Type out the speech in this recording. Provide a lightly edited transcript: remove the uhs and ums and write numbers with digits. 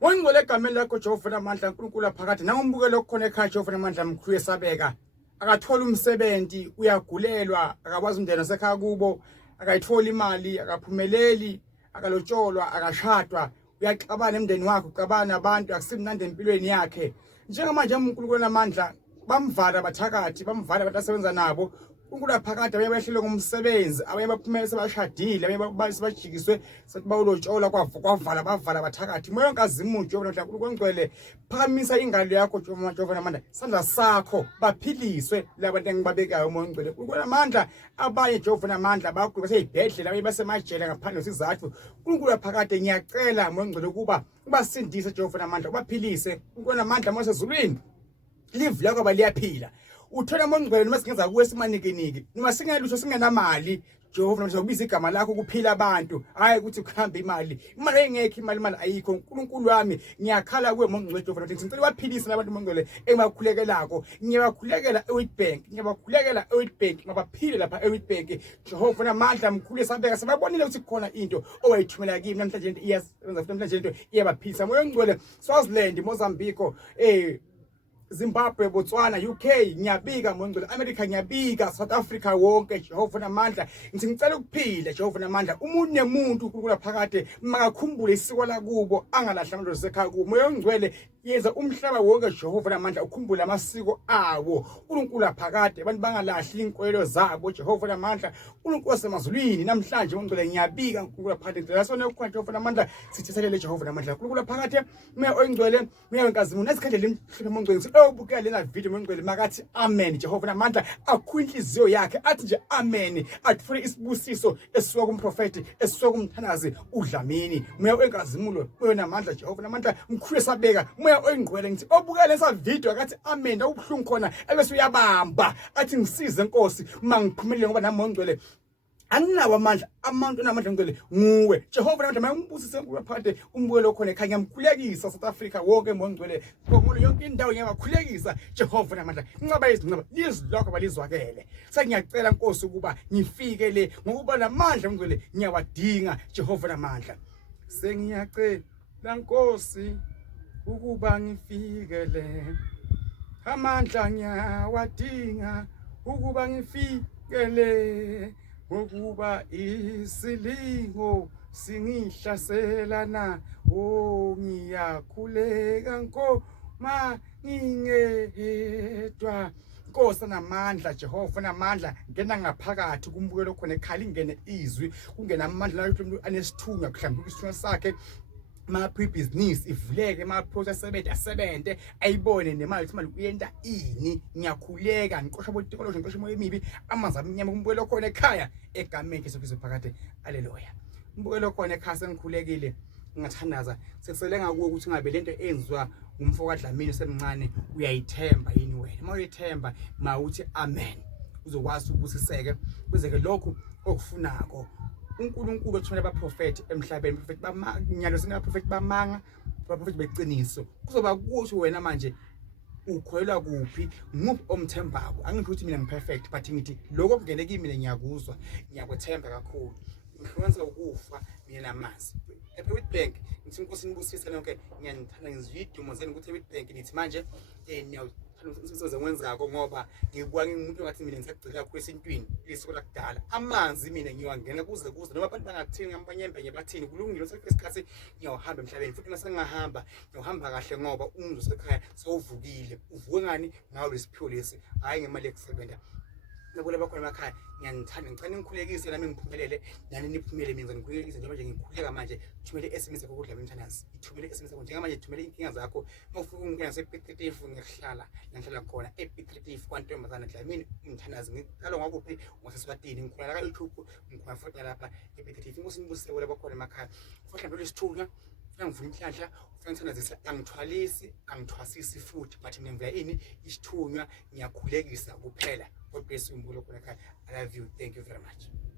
Wongcwele egameni lakho Jehova namandla uNkulunkulu phakathi nawumbukelo khona ekhaya Jehova namandla mkhulu esabeka akathola umsebenzi uyagulelwa akakwazi umndeni osekhaya kubo akayithola imali akaphumeleli akalotsholwa akashadwa uyaxabana emndeni wakhe uxabana abantu akusimnandi empilweni yakhe njengamanje uNkulunkulu namandla bamvala abathakathi bamvala abantu asebenza nabo uNkulunkulu phakathi abayehlele ngomsebenzi abayebaphumela sebashadile abasebajikiswe sethi bawulotshola kwavala bavala abathakathi moyo onkazimuthi Jehova namandla uNkulunkulu ongcwele phakamisa ingalo yakho Jehova namandla sandla sakho baphiliswe labantu engibabekayo umoya ongcwele uNkulunkulu namandla abanye Jehova namandla bagula baseyibhedlela abaye basemajele ngaphandle kwesizathu uNkulunkulu phakathi ngiyacela moya ongcwele ukuba ubasindise Jehova namandla ubaphilise uNkulunkulu namandla mosezulwini live lakho baliyaphila uthola amongcwele noma singenza kuwe simanikenike noma singelutho singenamali Jehova noma sokubiza igama lakho kuphila abantu hayi ukuthi kuhamba imali engekho imali ayikho uNkulunkulu wami ngiyakhala kuwe mongcwele Jehova ngithi ngicela waphilise labantu mongcwele engibakhulekelayo ngiyabakhulekela eWitbank ngiyabakhulekela eWitbank ngabaphile lapha eWitbank Jehova namandla mkhulu esabeka sababonile ukuthi kukhona into owayithumela kimi namhlanje iyasebenza futhi namhlanje into iyabaphilisa moyo ongcwele Swaziland Mozambique Zimbabwe, Botswana, UK, ngiyabika mongcwele America ngiyabika South Africa wonke Jehova namandla ngithi ngicela ukuphila Jehova namandla umuntu nemuntu uNkulunkulu phakathi makakhumbule isiko lakubo angalahla amandla esekhaya kubo moya ongcwele yenza umhlaba wonke Jehova namandla ukhumbule amasiko awo uNkulunkulu phakathi abantu bangalahli inkwelo zabo Jehova namandla uNkulunkulu wasemazulwini namhlanje mongcwele ngiyabika uNkulunkulu phakathi ngicela sona ukukhona Jehova namandla sithethelele Jehova namandla uNkulunkulu phakathi moya ongcwele moya wenkazimulo nesikhandle limhlophe mongcwele ubukela lena video mongcwele makathi amen Jehova namandla akhunhliziyo yakhe athi nje amen athule isibusiso esisuka kumprofeti esisuka kumthanazi uDlamini moya wenkazimulo moya namandla Jehova namandla mkhulu esabeka moya oyingcwele ngithi obukela lesa video akathi amen awubhlungu khona ebese uyabamba athi ngisize Nkosi mangiphumelele ngoba nami mongcwele anginawo amandla amantu namandla ngcwele nguwe Jehova namandla mayimbusise enkulu phakathi umbukelo khona ekhaya ngiyamkhulekisa South Africa wonke mongcwele ngomulo yonke indawo ngiyabakhulekisa Jehova namandla incaba izincaba lizilokho balizwakele sengiyacela Nkosi ukuba ngifike le ngokuba namandla ngcwele ngiyawadinga Jehova namandla sengiyacela Nkosi ukuba ngifike le amandla ngiyawadinga ukuba ngifike le ngokuba isilingo singihlaselana ngiyakhuleka Nkoma ngingedwa Nkosi namandla Jehova namandla ngena ngaphakathi kumbukelo khona ekhala ingene izwi kungena amandla umuntu anesithunywa mhlawumbe isithunywa sakhe business ivuleke process asebenze ayibone nemali ukuthi manje uyenta ini ngiyakhuleka ngiqosha botekoloji ngiqosha imoya emibi amanzi amnyama kumbukelo khona ekhaya egameni lesokuzwe phakathi haleluya umbukelo khona ekhaya sengikhulekile ngathandaza sekuselenga kuwe ukuthi ngabe lento enziwa umfo kaDlamini semncane uyayithemba yini wena mawuyithemba mawuthi amen uzokwazi ukubusiseke kwezeke lokhu okufunako uNkulunkulu othumela abaprofeti emhlabeni profeti bamanyalo sinabaprofeti bamanga abaprofeti beqiniso kuzoba kusho wena manje ukholelwa kuphi nguphi omthembako angisho ukuthi mina ngiperfect but ngithi lokho kungene kimi mina ngiyakuzwa ngiyakwethemba kakhulu ngifuna ukufa mina namazi eWitbank ngithi Nkosi nibusise lonke ngiyanithanda ngizividumo zenu ukuthi eWitbank nithi manje ngiyathanda ngenzako ngoba ngibuka ngimuntu ngathi mina ngisagcila kakhulu esintwini lisiko lakudala amanzi mina ngiwangena kuze noma abantu bangathini ngambanyembe bathini kulungile sesikhathi ngiyahamba emhlabeni futhi nasengahamba ngiyohamba kahle ngoba umntu sekhaya sawuvukile uvuke ngani ngawo lesiphiwo lesi hayi ngemali yokusebenza nabule bakhona emakhaya ngiyanithanda ngicela ngikhulekise nami ngiphumelele nani niphumele mina ngikhulekise njengoba nje ngikhuleka manje thumele SMS yakho kuDlamini Mthanazi ithumele SMS yakho njengamanje thumele inkinga zakho mawufuna ukungena sePitritif ngihlala ngihlala khona ePitritif kwantombazana Dlamini Mthanazi ngicela ngakuphi ngoseswatini ngikhulala ka YouTube ngikhona futhi lapha ePitritif Nkosi nibusise wala bakhona emakhaya futhi mhlawumbe lesithunywa ngivula inhlanhla ufanthanazisa angithwasisi futhi but mina ngiya ini isithunywa ngiyakhulekisa kuphela God bless you mbulo khona ekhaya I love you thank you very much